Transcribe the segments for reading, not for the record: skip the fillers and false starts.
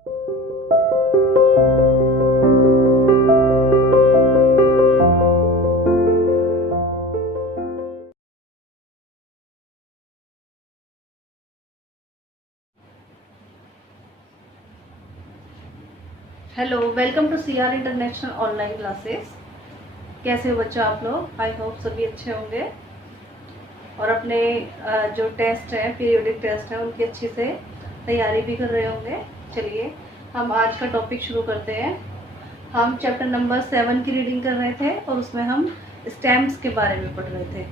Hello, welcome to CR international online classes. कैसे हो बच्चा आप लोग? आई होप सभी अच्छे होंगे और अपने जो टेस्ट है, पीरियोडिक टेस्ट है, उनकी अच्छी से तैयारी भी कर रहे होंगे। चलिए हम आज का टॉपिक शुरू करते हैं। हम चैप्टर नंबर 7 की रीडिंग कर रहे थे और उसमें हम स्टैम्प्स के बारे में पढ़ रहे थे।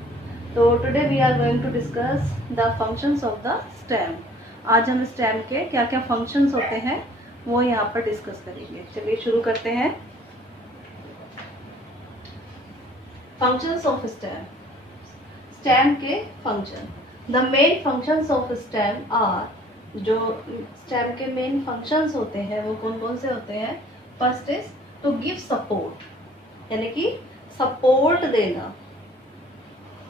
तो today we are going to discuss the functions of the stamp. आज हम स्टैम्प के क्या क्या फंक्शंस होते हैं वो यहाँ पर डिस्कस करेंगे। चलिए शुरू करते हैं। Functions of stamp. स्टैम्प के function. The main functions of stamp are, जो स्टैम्प के मेन फंक्शंस होते हैं वो कौन कौन से होते हैं? First is to give support, यानी कि सपोर्ट देना।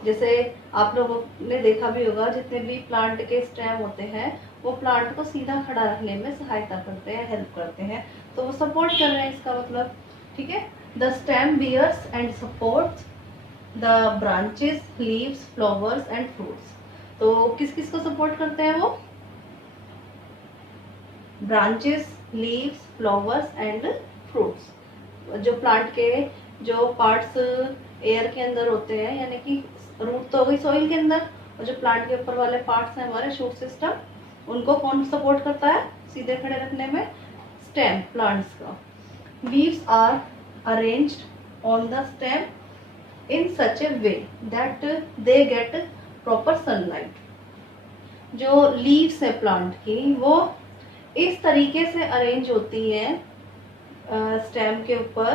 जैसे आप लोगों ने देखा भी होगा, जितने भी प्लांट के स्टेम होते हैं वो प्लांट को सीधा खड़ा रखने में सहायता करते हैं, हेल्प करते हैं, तो वो सपोर्ट कर रहे हैं, इसका मतलब। ठीक है। The stem bears and supports the branches, leaves, flowers and fruits. तो किस किस को सपोर्ट करते हैं वो? Branches, leaves, flowers and fruits. जो प्लांट के जो पार्ट्स एयर के अंदर होते हैं, यानी कि रूट तो हो गई सॉइल के अंदर, और जो प्लांट के ऊपर वाले पार्ट्स हैं हमारे शूट सिस्टम, उनको कौन सपोर्ट करता है सीधे खड़े रखने में? स्टेम, प्लांट्स का। Leaves are arranged on the stem in such a way that they get proper sunlight. जो लीव्स है प्लांट की, वो इस तरीके से अरेंज होती है स्टेम के ऊपर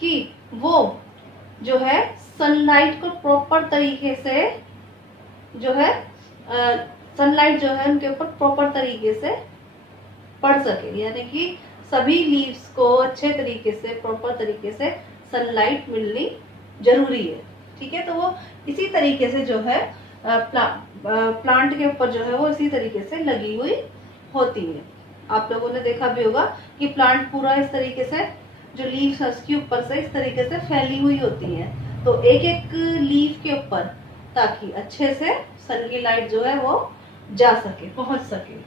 कि वो जो है सनलाइट को प्रॉपर तरीके से जो है सनलाइट जो है उनके ऊपर प्रॉपर तरीके से पड़ सके, यानी कि सभी लीव्स को अच्छे तरीके से, प्रॉपर तरीके से सनलाइट मिलनी जरूरी है। ठीक है। तो वो इसी तरीके से जो है प्लांट के ऊपर जो है वो इसी तरीके से लगी हुई होती है। आप लोगों ने देखा भी होगा कि प्लांट पूरा इस तरीके से, जो लीव्स है उसके ऊपर से इस तरीके से फैली हुई होती है, तो एक एक लीफ के ऊपर, ताकि अच्छे से सन की लाइट जो है वो जा सके, पहुंच सके।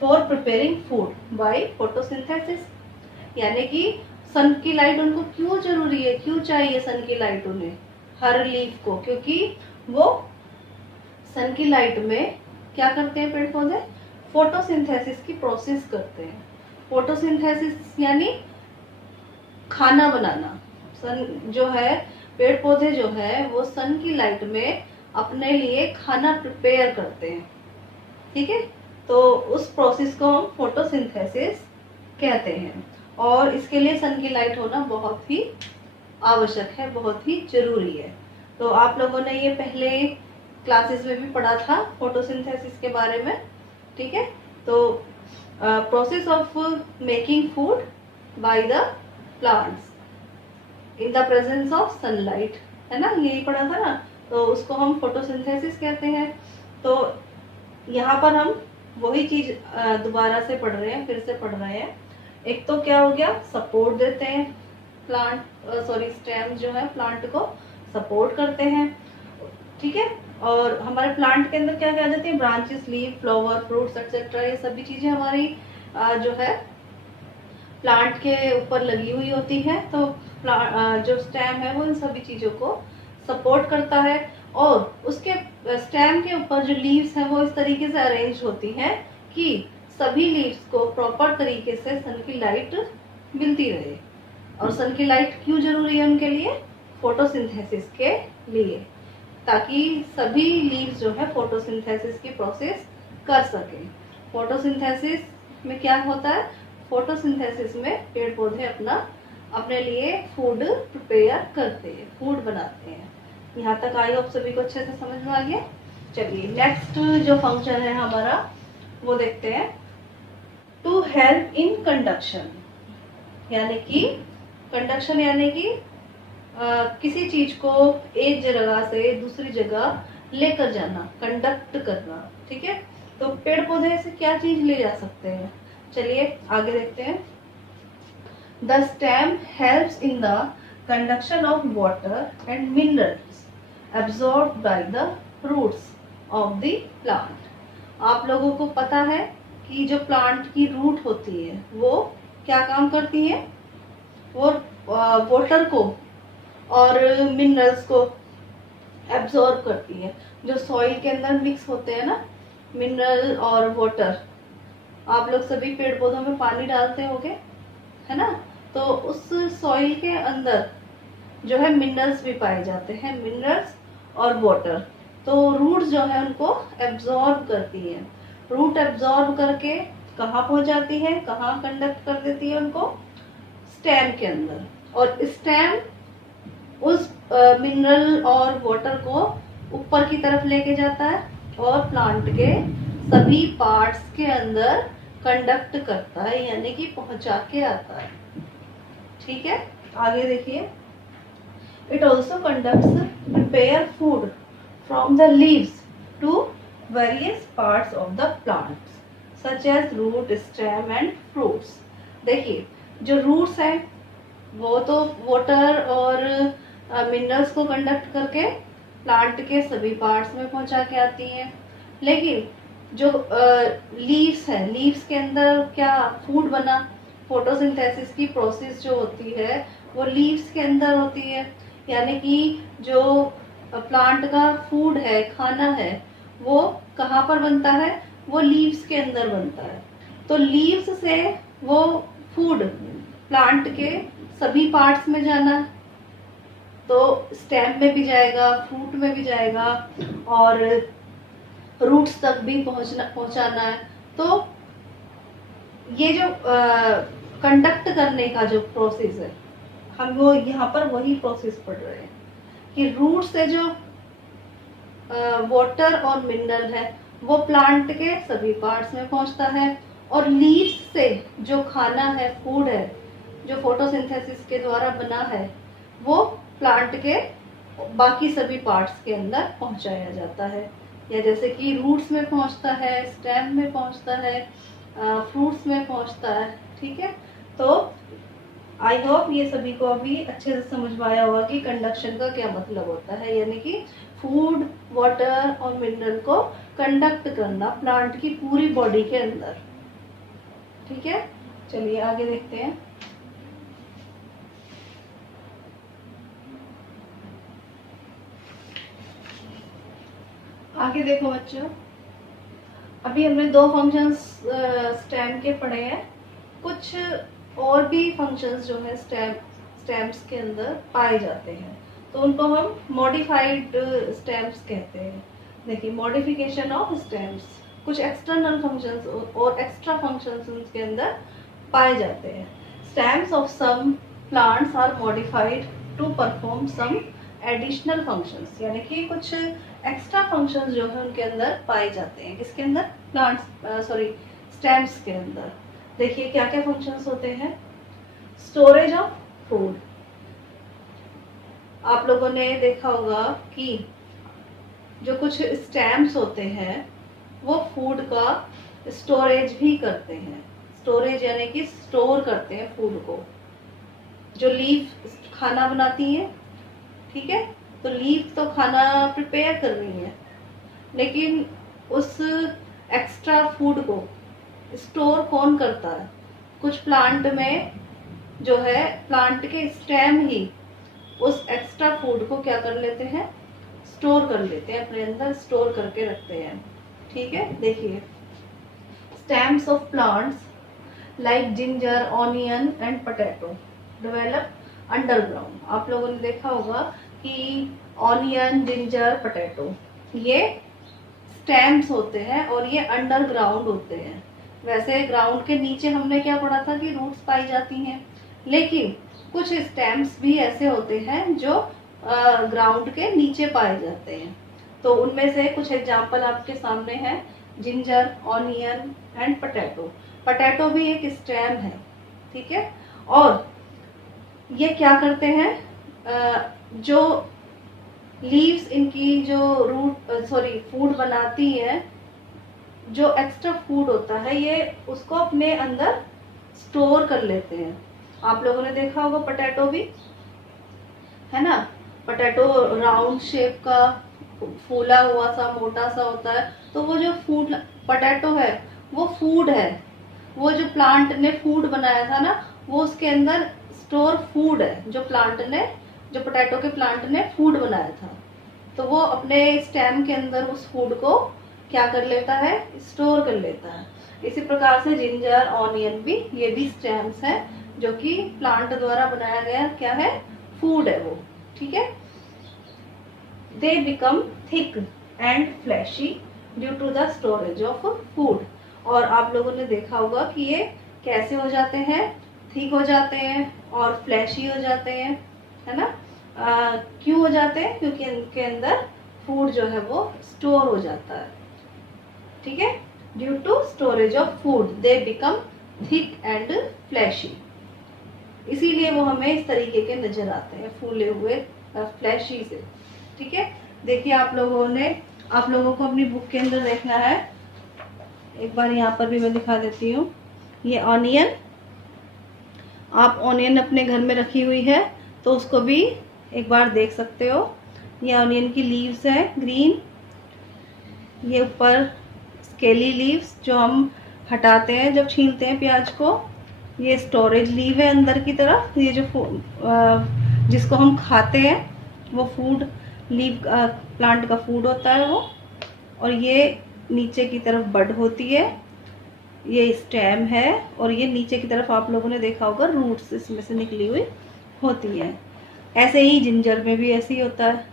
For preparing food by photosynthesis, यानी कि सन की लाइट उनको क्यों जरूरी है, क्यों चाहिए सन की लाइट उन्हें, हर लीफ को? क्योंकि वो सन की लाइट में क्या करते हैं पेड़ पौधे? फोटोसिंथेसिस की प्रोसेस करते हैं। फोटोसिंथेसिस यानी खाना बनाना। सन जो है, पेड़ पौधे जो है वो सन की लाइट में अपने लिए खाना प्रिपेयर करते हैं। ठीक है। तो उस प्रोसेस को हम फोटोसिंथेसिस कहते हैं, और इसके लिए सन की लाइट होना बहुत ही आवश्यक है, बहुत ही जरूरी है। तो आप लोगों ने ये पहले क्लासेस में भी पढ़ा था फोटोसिंथेसिस के बारे में। ठीक है। तो process of making food by the plants in the presence of sunlight, है ना, यही पढ़ा था ना, तो उसको हम फोटोसिंथेसिस कहते हैं। तो यहाँ पर हम वही चीज दोबारा से पढ़ रहे हैं, फिर से पढ़ रहे हैं। एक तो क्या हो गया, सपोर्ट देते हैं प्लांट, स्टेम जो है प्लांट को सपोर्ट करते हैं। ठीक है। और हमारे प्लांट के अंदर क्या क्या आ जाती है? Branches, leave, flower, fruits etcetera, ये सभी चीजें हमारी जो है प्लांट के ऊपर लगी हुई होती है। तो जो स्टेम है वो इन सभी चीजों को सपोर्ट करता है, और उसके स्टेम के ऊपर जो लीव्स हैं वो इस तरीके से अरेंज होती हैं कि सभी लीव्स को प्रॉपर तरीके से सन की लाइट मिलती रहे। और सन की लाइट क्यों जरूरी है उनके लिए? फोटोसिंथेसिस के लिए, ताकि सभी लीव्स जो है फोटोसिंथेसिस की प्रोसेस कर सके। फोटोसिंथेसिस में क्या होता है? फोटोसिंथेसिस में पेड़ पौधे अपने लिए फूड प्रिपेयर करते हैं, फूड बनाते हैं। यहाँ तक आई होप सभी को अच्छे से समझ में आ गया। चलिए नेक्स्ट जो फंक्शन है हमारा वो देखते हैं। टू हेल्प इन कंडक्शन, यानी कि कंडक्शन यानी कि किसी चीज को एक जगह से दूसरी जगह लेकर जाना, कंडक्ट करना। ठीक है। तो पेड़ पौधे से क्या चीज ले जा सकते हैं? चलिए आगे देखते हैं। The stem helps in the conduction of water and minerals absorbed by the roots of the plant. आप लोगों को पता है कि जो प्लांट की रूट होती है वो क्या काम करती है, वो वाटर को और मिनरल्स को एब्जॉर्ब करती है। जो सॉइल के अंदर मिक्स होते हैं ना मिनरल और वाटर, आप लोग सभी पेड़ पौधों में पानी डालते होंगे, है ना, तो उस सॉइल के अंदर जो है मिनरल्स भी पाए जाते हैं, मिनरल्स और वाटर। तो रूट जो है उनको एब्जॉर्ब करती है। रूट एब्जॉर्ब करके कहाँ पहुंच जाती है, कहाँ कंडक्ट कर देती है उनको, स्टेम के अंदर। और स्टेम उस मिनरल और वाटर को ऊपर की तरफ लेके जाता है और प्लांट के सभी पार्ट्स के अंदर कंडक्ट करता है, यानी कि पहुंचा के आता है। ठीक है, आगे देखिए। It also conducts prepare food from the leaves to various parts of the plants such as root, stem and fruits. देखिए जो रूट्स है वो तो वाटर और मिनरल्स को कंडक्ट करके प्लांट के सभी पार्ट्स में पहुंचा के आती हैं, लेकिन जो लीव्स है, लीव्स के अंदर क्या फूड बना, फोटोसिंथेसिस की प्रोसेस जो होती है वो लीव्स के अंदर होती है, यानी कि जो प्लांट का फूड है, खाना है, वो कहाँ पर बनता है, वो लीव्स के अंदर बनता है। तो लीव्स से वो फूड प्लांट के सभी पार्ट्स में जाना है, तो स्टेम में भी जाएगा, फ्रूट में भी जाएगा और रूट्स तक भी पहुंचाना है। तो ये जो कंडक्ट करने का जो प्रोसेस है, हम वो यहाँ पर वही प्रोसेस पढ़ रहे हैं कि रूट से जो वाटर और मिनरल है वो प्लांट के सभी पार्ट्स में पहुंचता है, और लीव्स से जो खाना है, फूड है, जो फोटोसिंथेसिस के द्वारा बना है, वो प्लांट के बाकी सभी पार्ट्स के अंदर पहुंचाया जाता है, या जैसे कि रूट्स में पहुंचता है, स्टेम में पहुंचता है, फ्रूट्स में पहुंचता है। ठीक है, तो आई होप ये सभी को अभी अच्छे से समझ में आया होगा कि कंडक्शन का क्या मतलब होता है, यानी कि फूड, वाटर और मिनरल को कंडक्ट करना प्लांट की पूरी बॉडी के अंदर। ठीक है, चलिए आगे देखते हैं। आगे देखो बच्चों, अभी हमने दो फंक्शंस स्टेम के पढ़े हैं, कुछ और भी फंक्शंस जो है स्टेम्स के अंदर पाए जाते हैं, तो उनको हम मॉडिफाइड स्टेम्स कहते हैं। देखिए मॉडिफिकेशन ऑफ स्टेम्स, कुछ एक्सटर्नल फंक्शंस और एक्स्ट्रा फंक्शंस उनके अंदर पाए जाते हैं। Stems of some plants are modified to perform some additional functions, यानी कि कुछ एक्स्ट्रा फंक्शंस जो है उनके अंदर पाए जाते हैं। किसके अंदर, प्लांट्स स्टेम्स के अंदर। देखिए क्या क्या फंक्शंस होते हैं। स्टोरेज ऑफ फूड, आप लोगों ने देखा होगा कि जो कुछ स्टेम्स होते हैं वो फूड का स्टोरेज भी करते हैं। स्टोरेज यानी कि स्टोर करते हैं फूड को। जो लीफ खाना बनाती है, ठीक है, तो लीफ तो खाना प्रिपेयर कर रही है, लेकिन उस एक्स्ट्रा फूड को स्टोर कौन करता है, कुछ प्लांट में जो है प्लांट के स्टेम ही उस एक्स्ट्रा फूड को क्या कर लेते हैं, स्टोर कर लेते हैं, अपने अंदर स्टोर करके रखते हैं। ठीक है, देखिए stems of plants like ginger, onion and potato develop underground. आप लोगों ने देखा होगा कि ऑनियन, जिंजर, पोटैटो ये स्टेम्स होते हैं और ये अंडरग्राउंड होते हैं। वैसे ग्राउंड के नीचे हमने क्या पढ़ा था कि रूट्स पाई जाती हैं, लेकिन कुछ स्टेम्स भी ऐसे होते हैं जो ग्राउंड के नीचे पाए जाते हैं। तो उनमें से कुछ एग्जाम्पल आपके सामने है, ginger, onion and potato. Potato भी एक स्टेम है, ठीक है, और ये क्या करते हैं, जो लीव्स इनकी जो फूड बनाती है जो एक्स्ट्रा फूड होता है ये उसको अपने अंदर स्टोर कर लेते हैं। आप लोगों ने देखा होगा पोटैटो भी, है ना, पोटैटो राउंड शेप का फूला हुआ सा मोटा सा होता है, तो वो जो फूड पोटैटो है वो फूड है। वो जो प्लांट ने फूड बनाया था ना, वो उसके अंदर स्टोर फूड है, जो प्लांट ने, जो पोटैटो के प्लांट ने फूड बनाया था, तो वो अपने स्टेम के अंदर उस फूड को क्या कर लेता है, स्टोर कर लेता है। इसी प्रकार से जिंजर, ऑनियन भी, ये भी स्टेम्स हैं जो कि प्लांट द्वारा बनाया गया क्या है, फूड है वो। ठीक है। They become thick and fleshy due to the storage of food. और आप लोगों ने देखा होगा कि ये कैसे हो जाते हैं, थिक हो जाते हैं और फ्लैशी हो जाते हैं, है ना। क्यों हो जाते हैं, क्योंकि इनके अंदर फूड जो है वो स्टोर हो जाता है। ठीक है। Due to storage of food they become thick and fleshy, इसीलिए वो हमें इस तरीके के नजर आते हैं, फूले हुए, फ्लैशी से। ठीक है। देखिए आप लोगों को अपनी बुक के अंदर देखना है, एक बार यहाँ पर भी मैं दिखा देती हूँ। ये ऑनियन, आप ऑनियन अपने घर में रखी हुई है तो उसको भी एक बार देख सकते हो। ये ऑनियन की लीव्स है ग्रीन, ये ऊपर स्केली लीव्स जो हम हटाते हैं जब छीलते हैं प्याज को। ये स्टोरेज लीव है अंदर की तरफ, ये जो जिसको हम खाते हैं वो फूड लीव, प्लांट का फूड होता है वो। और ये नीचे की तरफ बड होती है, ये स्टेम है, और ये नीचे की तरफ आप लोगों ने देखा होगा रूट्स इसमें से निकली हुई होती है। ऐसे ही जिंजर में भी ऐसे ही होता है।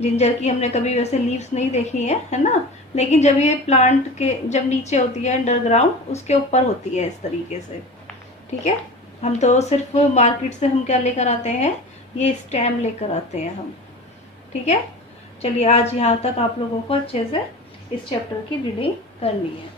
जिंजर की हमने कभी वैसे लीव्स नहीं देखी है ना, लेकिन जब ये प्लांट के जब नीचे होती है अंडरग्राउंड, उसके ऊपर होती है इस तरीके से। ठीक है। हम तो सिर्फ मार्केट से हम क्या लेकर आते हैं, ये स्टेम लेकर आते हैं हम। ठीक है। चलिए आज यहाँ तक आप लोगों को अच्छे से इस चैप्टर की रीडिंग करनी है।